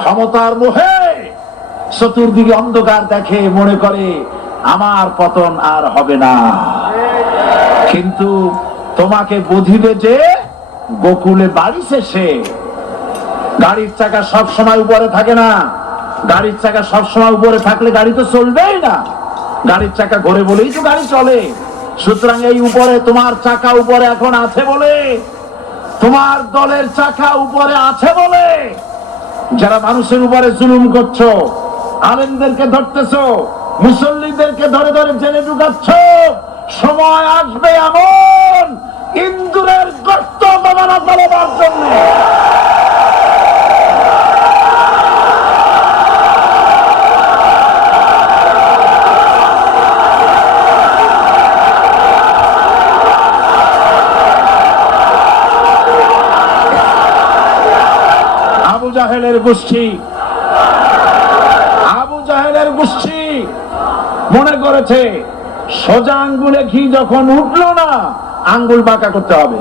ক্ষমতার মোহে চতুর্দিকে অন্ধকার দেখে, মনে করে আমার পতন আর হবে না। কিন্তু তোমাকে বুঝিবে যে গোকুলে বাড়ি শেষে। গাড়ির চাকা সব সময় উপরে থাকে না। গাড়ির চাকা সব সময় উপরে থাকলে গাড়ি তো চলবেই না। গাড়ির চাকা ঘোরে বলেই তো গাড়ি চলে। সুতরাং এই উপরে তোমার চাকা উপরে এখন আছে বলে, তোমার দলের চাকা উপরে আছে বলে যারা মানুষের উপরে জুলুম করছো, আলেমদেরকে ধরতেছো, মুসল্লিদেরকে ধরে ধরে জেলে ঢুকাচ্ছ, সময় আসবে এমন ইন্দুরের গর্ত বাবানা চালাবার জন্য। আবু জাহেলের গোষ্ঠী মনে করেছে সোজা আঙ্গুলে ঘি যখন উঠলো না, আঙ্গুল বাঁকা করতে হবে।